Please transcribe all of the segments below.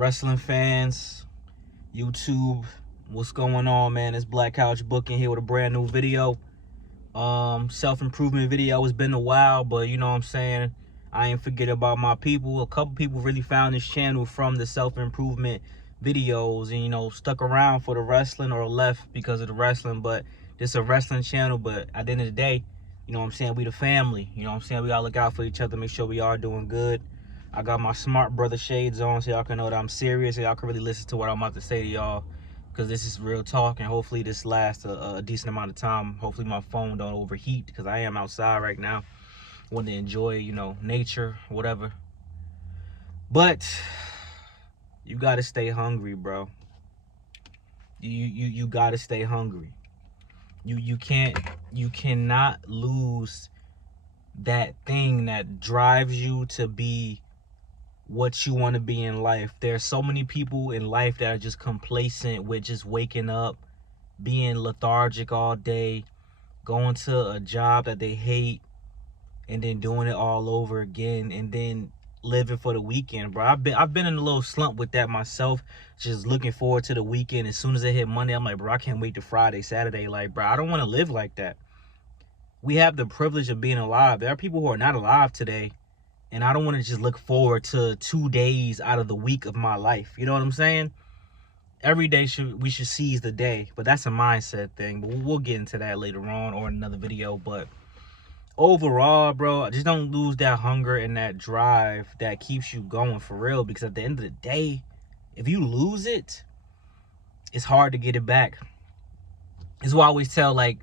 wrestling fans, YouTube, what's going on, man? It's Black Couch Booking here with a brand new video. Self-improvement video. It's been a while, but you know what I'm saying, I ain't forget about my people. A couple people really found this channel from the self-improvement videos and, you know, stuck around for the wrestling or left because of the wrestling. But this is a wrestling channel, but at the end of the day, you know what I'm saying, we the family. You know what I'm saying, we gotta look out for each other, make sure we are doing good. I got my smart brother shades on so y'all can know that I'm serious and y'all can really listen to what I'm about to say to y'all, because this is real talk, and hopefully this lasts a decent amount of time. Hopefully my phone don't overheat, because I am outside right now. Want to enjoy, you know, nature, whatever. But you gotta stay hungry, bro. You gotta stay hungry. You cannot lose that thing that drives you to be what you want to be in life. There's so many people in life that are just complacent with just waking up, being lethargic all day, going to a job that they hate, and then doing it all over again, and then living for the weekend, bro. I've been in a little slump with that myself, just looking forward to the weekend. As soon as I hit Monday, I'm like, bro, I can't wait to Friday, Saturday. Like, bro, I don't want to live like that. We have the privilege of being alive. There are people who are not alive today, and I don't want to just look forward to 2 days out of the week of my life. You know what I'm saying? Every day we should seize the day, but that's a mindset thing. But we'll get into that later on or in another video. But overall, bro, just don't lose that hunger and that drive that keeps you going, for real. Because at the end of the day, if you lose it, it's hard to get it back. It's what I always tell, I've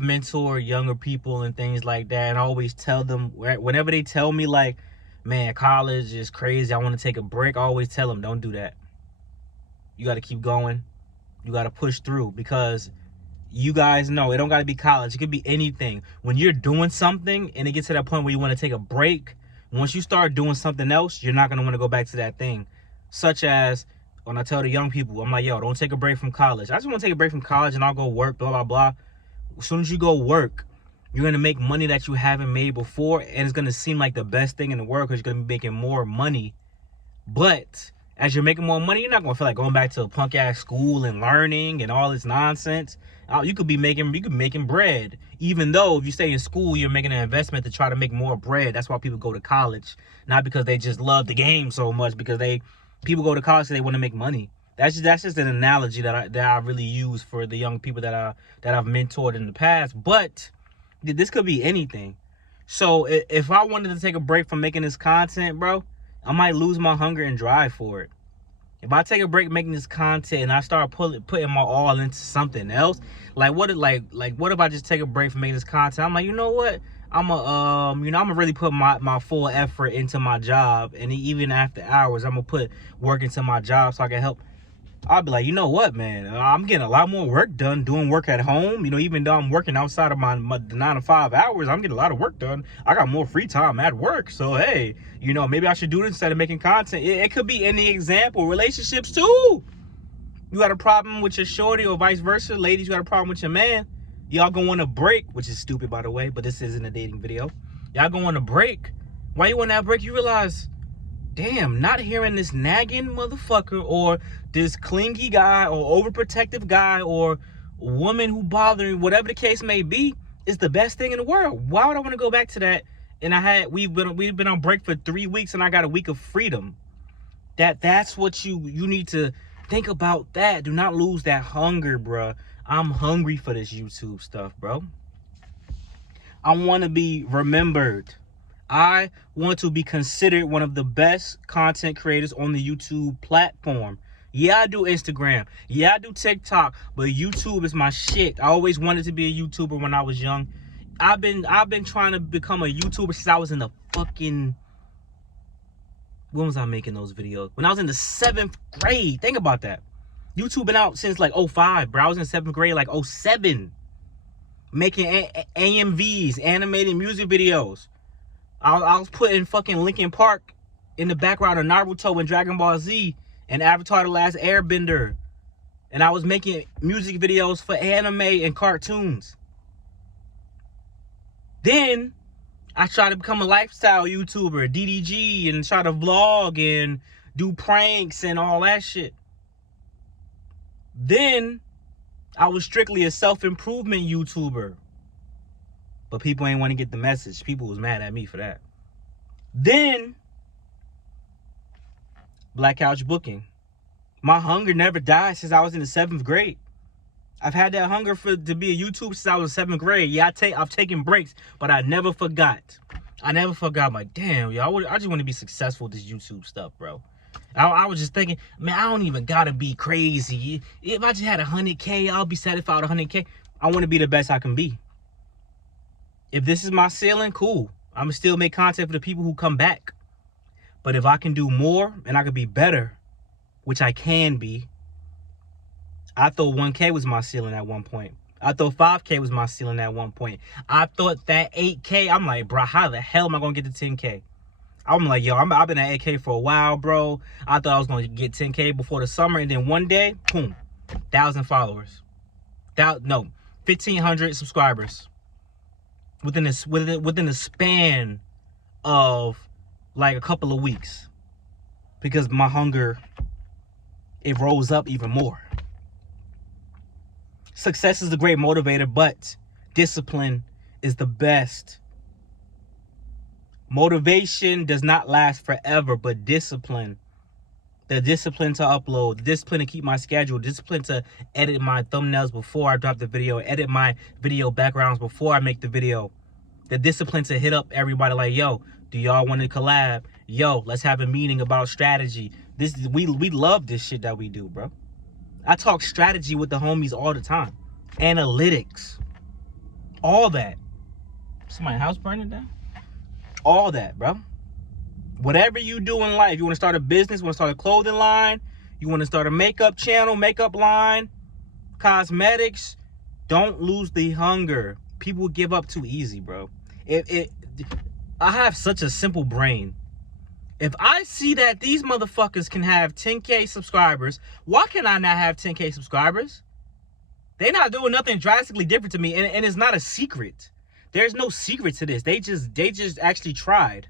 mentored younger people and things like that, and I always tell them, whenever they tell me like, man, college is crazy, I want to take a break, I always tell them, don't do that. You got to keep going. You got to push through, because you guys know it don't got to be college. It could be anything. When you're doing something and it gets to that point where you want to take a break, once you start doing something else, you're not going to want to go back to that thing. Such as when I tell the young people, I'm like, yo, don't take a break from college. I just want to take a break from college and I'll go work, blah, blah, blah. As soon as you go work, you're going to make money that you haven't made before, and it's going to seem like the best thing in the world because you're going to be making more money. But as you're making more money, you're not going to feel like going back to a punk-ass school and learning and all this nonsense. You could be making bread. Even though if you stay in school, you're making an investment to try to make more bread. That's why people go to college. Not because they just love the game so much, because people go to college because they want to make money. That's just an analogy that I really use for the young people that I've mentored in the past. But this could be anything. So if I wanted to take a break from making this content, bro, I might lose my hunger and drive for it. If I take a break making this content and I start putting my all into something else, like what if I just take a break from making this content? I'm like, you know what? I'm gonna really put my full effort into my job, and even after hours, I'm gonna put work into my job so I can help. I'll be like, you know what, man? I'm getting a lot more work done doing work at home. You know, even though I'm working outside of my 9 to 5 hours, I'm getting a lot of work done. I got more free time at work. So, hey, you know, maybe I should do this instead of making content. It could be any example. Relationships, too. You got a problem with your shorty or vice versa. Ladies, you got a problem with your man. Y'all go on a break, which is stupid, by the way, but this isn't a dating video. Y'all go on a break. While you on that break, you realize, damn, not hearing this nagging motherfucker or this clingy guy or overprotective guy or woman who bothering, whatever the case may be, is the best thing in the world. Why would I want to go back to that? And we've been on break for 3 weeks, and I got a week of freedom. That's what you need to think about. That do not lose that hunger, bro. I'm hungry for this YouTube stuff, bro. I want to be remembered. I want to be considered one of the best content creators on the YouTube platform. Yeah, I do Instagram. Yeah, I do TikTok. But YouTube is my shit. I always wanted to be a YouTuber when I was young. I've been trying to become a YouTuber since I was in the fucking... When was I making those videos? When I was in the 7th grade. Think about that. YouTube been out since like 05, bro. I was in 7th grade like 07. Making AMVs, animated music videos. I was putting fucking Linkin Park in the background of Naruto and Dragon Ball Z and Avatar: The Last Airbender. And I was making music videos for anime and cartoons. Then I tried to become a lifestyle YouTuber, DDG, and try to vlog and do pranks and all that shit. Then I was strictly a self-improvement YouTuber. But people ain't want to get the message. People was mad at me for that. Then Black Couch Booking. My hunger never died since I was in the 7th grade. I've had that hunger to be a YouTuber since I was in 7th grade. Yeah, I've taken breaks, but I never forgot. I never forgot. I'm like, damn, yo, I just want to be successful with this YouTube stuff, bro. I was just thinking, man, I don't even gotta be crazy. If I just had 100K, I'll be satisfied with 100K. I want to be the best I can be. If this is my ceiling, cool. I'm gonna still make content for the people who come back. But if I can do more and I can be better, which I can be, I thought 1K was my ceiling at one point. I thought 5K was my ceiling at one point. I thought that 8K, I'm like, bro, how the hell am I gonna get to 10K? I'm like, yo, I've been at 8K for a while, bro. I thought I was gonna get 10K before the summer, and then one day, boom, 1,000 followers. 1,500 subscribers. Within the span of like a couple of weeks. Because my hunger, it rose up even more. Success is a great motivator, but discipline is the best. Motivation does not last forever, but discipline, the discipline to upload, the discipline to keep my schedule, discipline to edit my thumbnails before I drop the video, edit my video backgrounds before I make the video, the discipline to hit up everybody like, yo, do y'all want to collab? Yo, let's have a meeting about strategy. We love this shit that we do, bro. I talk strategy with the homies all the time. Analytics. All that. Somebody's house burning down? All that, bro. Whatever you do in life, you want to start a business, want to start a clothing line, you want to start a makeup channel, makeup line, cosmetics, don't lose the hunger. People give up too easy, bro. I have such a simple brain. If I see that these motherfuckers can have 10K subscribers, why can I not have 10K subscribers? They're not doing nothing drastically different to me, and it's not a secret. There's no secret to this. They just actually tried.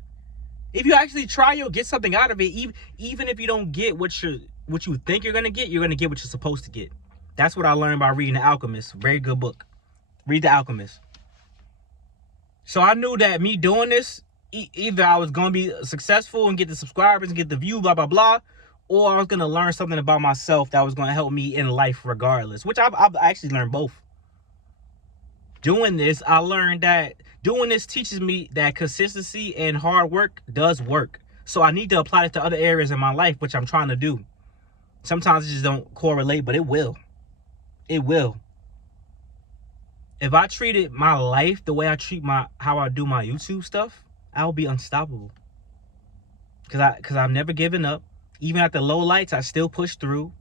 If you actually try, you'll get something out of it. Even if you don't get what you think you're gonna get what you're supposed to get. That's what I learned by reading The Alchemist. Very good book. Read The Alchemist. So I knew that me doing this, either I was gonna be successful and get the subscribers and get the view, blah blah blah, or I was gonna learn something about myself that was gonna help me in life regardless. Which I've actually learned both. Doing this, I learned that doing this teaches me that consistency and hard work does work. So I need to apply it to other areas in my life, which I'm trying to do. Sometimes it just don't correlate, but it will. It will. If I treated my life the way I treat how I do my YouTube stuff, I'll be unstoppable. Cause I've never given up. Even at the low lights, I still push through.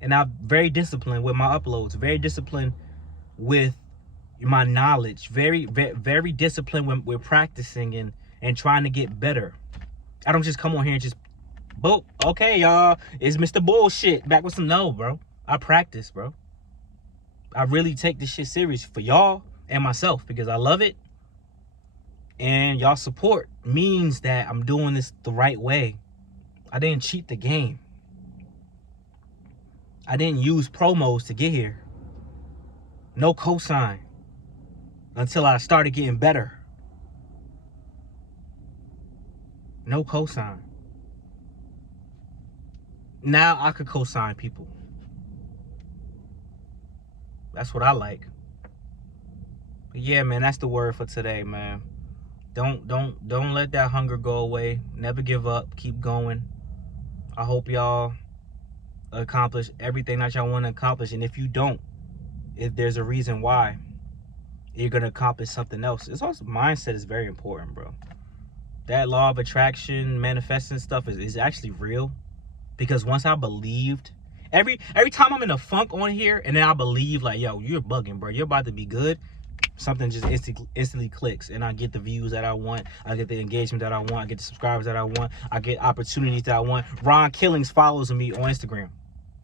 And I'm very disciplined with my uploads. Very disciplined with my knowledge. Very disciplined with practicing and trying to get better. I don't just come on here and just, boop, okay, y'all, it's Mr. Bullshit. Back with some, no, bro. I practice, bro. I really take this shit serious for y'all and myself because I love it. And y'all support means that I'm doing this the right way. I didn't cheat the game. I didn't use promos to get here. No cosign until I started getting better. No cosign. Now I could cosign people. That's what I like. But yeah, man, that's the word for today, man. Don't let that hunger go away. Never give up. Keep going. I hope y'all accomplish everything that y'all want to accomplish. And if you don't, if there's a reason why, you're going to accomplish something else. It's also, mindset is very important, bro. That law of attraction, manifesting stuff is actually real. Because once I believed, every time I'm in a funk on here, and then I believe like, yo, you're bugging, bro. You're about to be good. Something just instantly clicks, and I get the views that I want. I get the engagement that I want. I get the subscribers that I want. I get opportunities that I want. Ron Killings follows me on Instagram.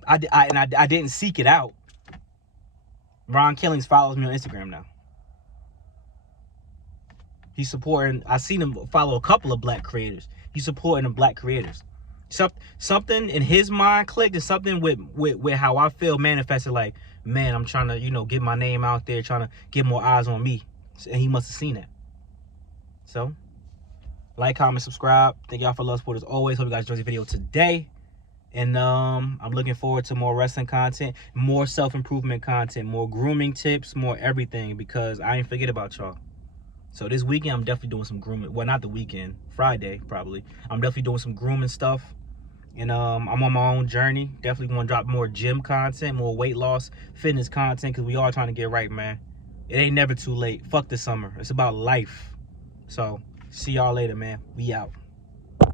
I didn't seek it out. Ron Killings follows me on Instagram now. He's supporting. I seen him follow a couple of black creators. He's supporting the black creators. Something in his mind clicked, and something with how I feel manifested. Like, man, I'm trying to, you know, get my name out there, trying to get more eyes on me. And he must have seen that. So, like, comment, subscribe. Thank y'all for love, support as always. Hope you guys enjoyed the video today. And I'm looking forward to more wrestling content, more self-improvement content, more grooming tips, more everything, because I ain't forget about y'all. So this weekend, I'm definitely doing some grooming. Well, not the weekend, Friday, probably. I'm definitely doing some grooming stuff. And I'm on my own journey. Definitely want to drop more gym content, more weight loss, fitness content, because we all trying to get right, man. It ain't never too late. Fuck the summer. It's about life. So, see y'all later, man. We out.